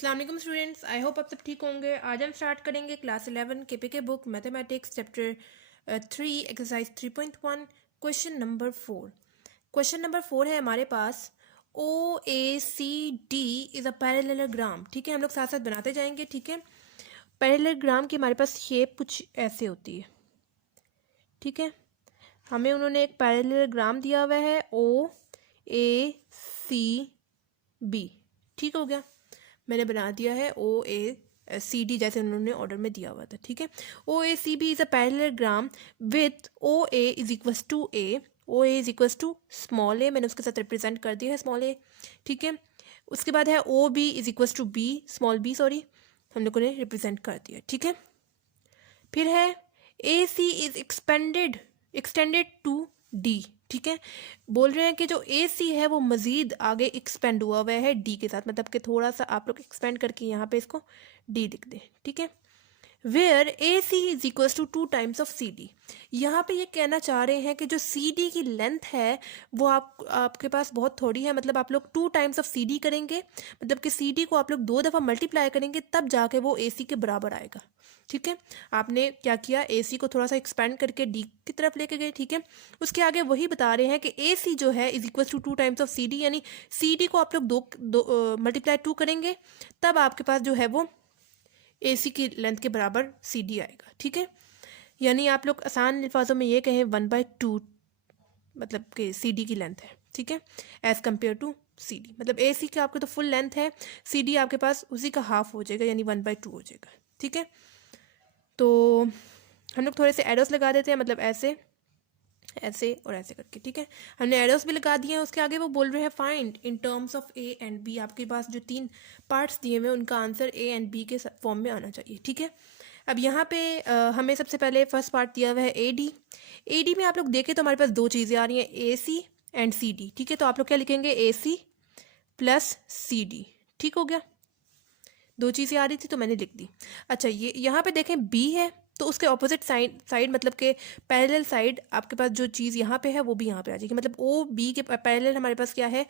अस्सलाम वालेकुम students, I hope आप सब ठीक होंगे। आज हम स्टार्ट करेंगे क्लास 11 के book mathematics chapter 3 exercise 3.1 question number 4। Question number 4 है हमारे पास O A C D is a parallelogram. ठीक है, हम लोग साथ साथ बनाते जाएंगे। ठीक है, पैरेललोग्राम की हमारे पास शेप कुछ ऐसे होती है। ठीक है, हमें उन्होंने एक पैरेललोग्राम दिया हुआ है ओ ए सी बी। ठीक हो गया, मैंने बना दिया है ओ ए सी डी जैसे उन्होंने ऑर्डर में दिया हुआ था। ठीक है, O A C B is a parallelogram with O A is equals to A. O A is equals to small a, मैंने उसके साथ रिप्रेजेंट कर दिया है स्मॉल ए। ठीक है, उसके बाद है O B is equals to b, small b sorry, हम लोगों ने रिप्रेजेंट कर दिया। ठीक है, फिर है ए C is extended to D. ठीक है, बोल रहे हैं कि जो ए सी है वो मज़ीद आगे एक्सपेंड हुआ हुआ है डी के साथ, मतलब कि थोड़ा सा आप लोग एक्सपेंड करके यहाँ पे इसको डी लिख दें। ठीक है, where A C is equals to 2 times of C D. यहाँ पे ये कहना चाह रहे हैं कि जो सी डी की लेंथ है वो आपके पास बहुत थोड़ी है, मतलब आप लोग 2 टाइम्स ऑफ सी डी करेंगे, मतलब कि सी डी को आप लोग 2 दफ़ा मल्टीप्लाई करेंगे तब जाके वो ए सी के बराबर आएगा। ठीक है, आपने क्या किया, ए सी को थोड़ा सा एक्सपेंड करके डी की तरफ लेके गए। ठीक है, उसके आगे वही बता रहे हैं कि ए सी जो है is equal to 2 times of C D, यानी सी डी को आप लोग दो मल्टीप्लाई 2 करेंगे तब आपके पास जो है वो ए सी की लेंथ के बराबर सी डी आएगा। ठीक है, यानी आप लोग आसान अल्फाजों में ये कहें 1/2 मतलब कि सी डी की लेंथ है। ठीक है, as compare to C D, मतलब ए सी का आपको तो फुल लेंथ है, सी डी आपके पास उसी का हाफ हो जाएगा, यानी 1/2 हो जाएगा। ठीक है, तो हम लोग थोड़े से एरोस लगा देते हैं, मतलब ऐसे ऐसे और ऐसे करके। ठीक है, हमने एरोस भी लगा दिए हैं। उसके आगे वो बोल रहे हैं find in terms of a and b. आपके पास जो 3 पार्ट्स दिए हुए हैं उनका आंसर ए एंड बी के फॉर्म में आना चाहिए। ठीक है, अब यहाँ पे हमें सबसे पहले फर्स्ट पार्ट दिया हुआ है ए डी। ए डी में आप लोग देखें तो हमारे पास 2 चीज़ें आ रही हैं, ए सी एंड सी डी। ठीक है, तो आप लोग क्या लिखेंगे, ए सी प्लस सी डी। ठीक हो गया, 2 चीज़ें आ रही थी तो मैंने लिख दी। अच्छा, ये यहाँ पे देखें बी है तो उसके ऑपोजिट साइड मतलब के पैरेलल साइड आपके पास जो चीज़ यहाँ पे है वो भी यहाँ पे आ जाएगी, मतलब ओ बी के पैरेलल हमारे पास क्या है,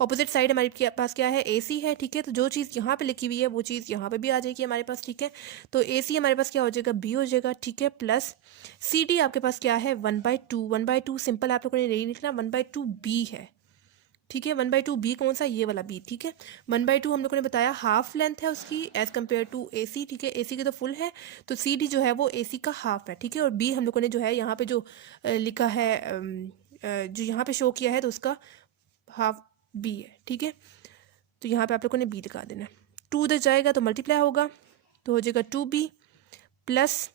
ऑपोजिट साइड हमारे पास क्या है, ए सी है। ठीक है, तो जो चीज़ यहाँ पे लिखी हुई है वो चीज़ यहाँ पे भी आ जाएगी हमारे पास। ठीक है, तो ए सी हमारे पास क्या हो जाएगा, बी हो जाएगा। ठीक है, प्लस सी डी आपके पास क्या है, 1/2। 1/2 सिंपल आप लोगों ने नहीं लिखना, 1/2 बी है। ठीक है, 1/2 बी कौन सा, ये वाला बी। ठीक है, 1/2 हम लोगों ने बताया हाफ लेंथ है उसकी एज कम्पेयर टू ए सी। ठीक है, ए सी की तो फुल है, तो सी डी जो है वो ए सी का हाफ है। ठीक है, और बी हम लोगों ने जो है यहाँ पे जो लिखा है जो यहाँ पे शो किया है तो उसका हाफ बी है। ठीक है, तो यहाँ पे आप लोगों ने बी लिखा देना है। 2 उधर जाएगा तो मल्टीप्लाई होगा, तो हो जाएगा 2b प्लस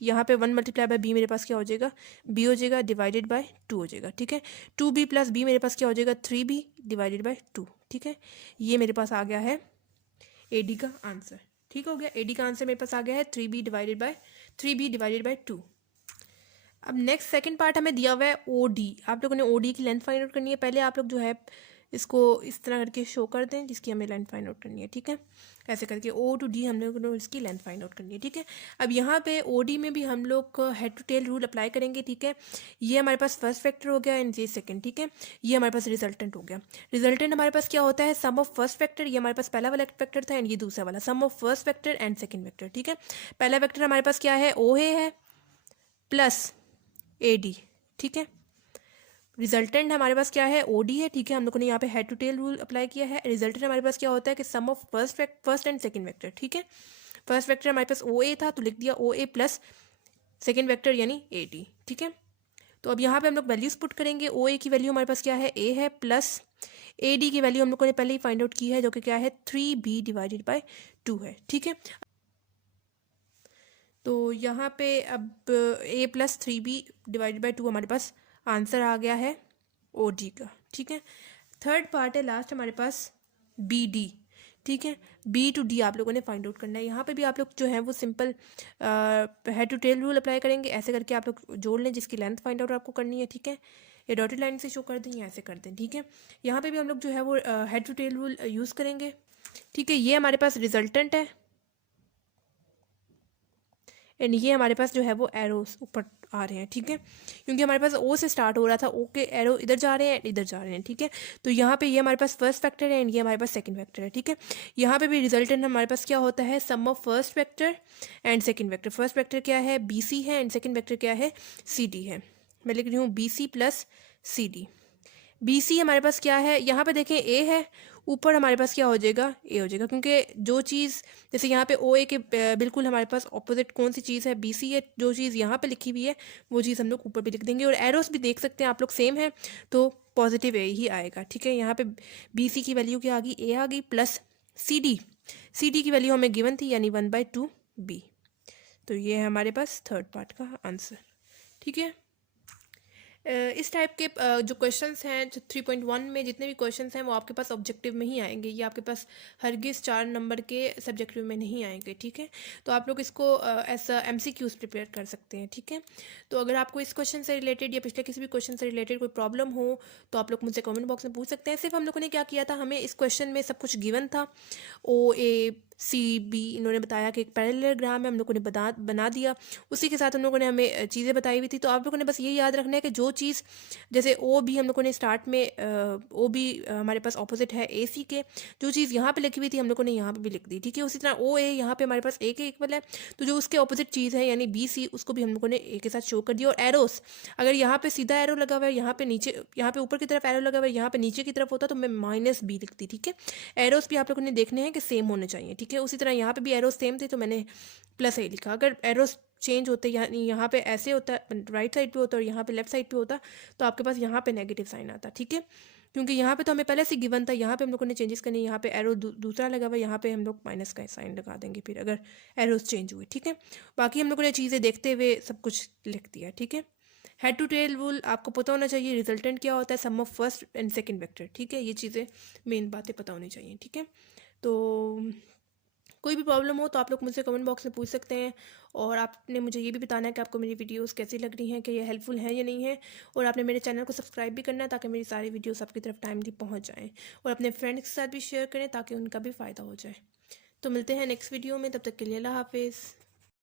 यहाँ पे 1 मल्टीप्लाई बाय बी मेरे पास क्या हो जाएगा, बी हो जाएगा डिवाइडेड बाय 2 हो जाएगा। ठीक है, 2b प्लस बी मेरे पास क्या हो जाएगा, 3b डिवाइडेड बाय 2। ठीक है, ये मेरे पास आ गया है ए डी का आंसर। ठीक हो गया, ए डी का आंसर मेरे पास आ गया है 3b डिवाइडेड बाय 2। अब नेक्स्ट सेकंड पार्ट हमें दिया हुआ है ओ डी। आप लोगों ने ओ डी की लेंथ फाइंड आउट करनी है। पहले आप लोग जो है इसको इस तरह करके शो कर दें जिसकी हमें लेंथ फाइंड आउट करनी है। ठीक है, ऐसे करके ओ टू डी हम लोगों ने इसकी लेंथ फाइंड आउट करनी है। ठीक है, अब यहाँ पे ओ डी में भी हम लोग head to tail rule apply करेंगे। ठीक है, ये हमारे पास फर्स्ट फैक्टर हो गया एंड ये सेकंड। ठीक है, ये हमारे पास रिजल्टेंट हो गया। रिजल्टेंट हमारे पास क्या होता है, सम ऑफ फर्स्ट फैक्टर, ये हमारे पास पहला वाला फैक्टर था एंड ये दूसरा वाला, sum of first factor and second factor. ठीक है, पहला फैक्टर हमारे पास क्या है, ओ ए है प्लस ए डी। ठीक है, रिजल्टेंट हमारे पास क्या है, ओ डी है। ठीक है, हम लोगों ने यहाँ पे head to tail rule apply किया है। रिजल्टेंट हमारे पास क्या होता है कि sum of first and second vector. ठीक है, फर्स्ट वेक्टर हमारे पास ओ ए था तो लिख दिया ओ ए प्लस सेकेंड वेक्टर यानी ए डी। ठीक है, तो अब यहाँ पे हम लोग वैल्यूज पुट करेंगे। ओ ए की वैल्यू हमारे पास क्या है, ए है, प्लस ए डी की वैल्यू हम लोगों ने पहले ही फाइंड आउट की है जो कि क्या है, 3b डिवाइडेड बाय 2 है। ठीक है, तो यहाँ पे अब a plus 3b divided by 2 हमारे पास आंसर आ गया है ओ डी का। ठीक है, थर्ड पार्ट है लास्ट हमारे पास बी डी। ठीक है, बी टू डी आप लोगों ने फाइंड आउट करना है। यहाँ पे भी आप लोग जो है वो simple head to tail rule apply करेंगे। ऐसे करके आप लोग जोड़ लें जिसकी लेंथ फाइंड आउट आपको करनी है। ठीक है, ये डॉटेड लाइन से शो कर दें या ऐसे कर दें। ठीक है, यहाँ पे भी हम लोग जो है वो head to tail rule use करेंगे। ठीक है, ये हमारे पास रिजल्टेंट है, एंड ये हमारे पास जो है वो एरोस ऊपर आ रहे हैं, ठीक है, क्योंकि हमारे पास ओ से स्टार्ट हो रहा था, ओ के एरो इधर जा रहे हैं, इधर जा रहे हैं, ठीक है। तो यहाँ पे ये हमारे पास फर्स्ट फैक्टर है एंड ये हमारे पास सेकंड फैक्टर है, ठीक है। यहाँ पे भी रिजल्टेंट हमारे पास क्या होता है, sum of first vector and second vector. First vector क्या है, बी सी है एंड सेकंड वेक्टर क्या है, सी डी है। मैं लिख रही हूँ B C plus C D. B C हमारे पास क्या है, यहाँ पे देखें ए है, ऊपर हमारे पास क्या हो जाएगा, ए हो जाएगा, क्योंकि जो चीज़ जैसे यहाँ पे ओ ए के बिल्कुल हमारे पास ऑपोजिट कौन सी चीज़ है, बी सी है। जो चीज़ यहाँ पे लिखी हुई है वो चीज़ हम लोग ऊपर भी लिख देंगे, और एरोस भी देख सकते हैं आप लोग सेम है, तो पॉजिटिव ए ही आएगा, ठीक है। यहाँ पे बी सी की वैल्यू क्या आ गई, ए आ गई, प्लस सी डी की वैल्यू हमें गिवन थी यानी 1/2 बी। तो ये है हमारे पास थर्ड पार्ट का आंसर, ठीक है। इस टाइप के जो क्वेश्चंस हैं, जो 3.1 में जितने भी क्वेश्चंस हैं वो आपके पास ऑब्जेक्टिव में ही आएंगे, ये आपके पास हरगिज़ 4 नंबर के सब्जेक्टिव में नहीं आएंगे, ठीक है। तो आप लोग इसको ऐसा MCQs प्रिपेयर कर सकते हैं, ठीक है। तो अगर आपको इस क्वेश्चन से रिलेटेड या पिछले किसी भी क्वेश्चन से रिलेटेड कोई प्रॉब्लम हो तो आप लोग मुझसे कमेंट बॉक्स में पूछ सकते हैं। सिर्फ हम लोगों ने क्या किया था, हमें इस क्वेश्चन में सब कुछ गिवन था, OACB इन्होंने बताया कि एक पैरेललोग्राम है, हम लोगों ने बना दिया, उसी के साथ हम लोगों ने हमें चीज़ें बताई हुई थी। तो आप लोगों ने बस ये याद रखना है कि जो चीज़ जैसे ओ भी हम लोगों ने स्टार्ट में ओ भी हमारे पास ऑपोजिट है AC के, जो चीज़ यहाँ पे लिखी हुई थी हम लोगों ने यहाँ पे भी लिख दी, ठीक है। उसी तरह OA यहाँ पे हमारे पास A के इक्वल है, तो जो उसके ऑपोजिट चीज़ है यानी BC उसको भी हम लोगों ने A के साथ शो कर दिया। और एरोस, अगर यहाँ पे सीधा एरो लगा हुआ है, यहाँ पे नीचे, यहाँ पे ऊपर की तरफ एरो लगा हुआ है, यहाँ पे नीचे की तरफ होता तो मैं -B लिखती, ठीक है। एरोस भी आप लोगों ने देखने हैं कि सेम होने चाहिए, ठीक है। उसी तरह यहाँ पे भी एरोस सेम थे तो मैंने +A लिखा। अगर एरोस चेंज होते यानी यहाँ पे ऐसे होता, राइट साइड पे होता और यहाँ पे लेफ्ट साइड पे होता, तो आपके पास यहाँ पे नेगेटिव साइन आता, ठीक है। क्योंकि यहाँ पे तो हमें पहले से गिवन था, यहाँ पे हम लोगों ने चेंजेस करने, यहाँ पे एरो दूसरा लगा हुआ, यहाँ पे हम लोग माइनस का साइन लगा देंगे फिर अगर एरोस चेंज हुए, ठीक है। बाकी हम लोगों ने चीज़ें देखते हुए सब कुछ लिख दिया, ठीक है। हेड टू टेल रूल आपको पता होना चाहिए, रिजल्टेंट क्या होता है, sum of first and second vector, ठीक है। ये चीज़ें मेन बातें पता होनी चाहिए, ठीक है। तो कोई भी प्रॉब्लम हो तो आप लोग मुझसे कमेंट बॉक्स में पूछ सकते हैं, और आपने मुझे ये भी बताना है कि आपको मेरी वीडियोस कैसी लग रही हैं, कि ये हेल्पफुल है या नहीं है। और आपने मेरे चैनल को सब्सक्राइब भी करना है ताकि मेरी सारी वीडियोस आपकी तरफ टाइमली पहुंच जाएं, और अपने फ्रेंड्स के साथ भी शेयर करें ताकि उनका भी फ़ायदा हो जाए। तो मिलते हैं नेक्स्ट वीडियो में, तब तक के लिए अल्लाह हाफिज़।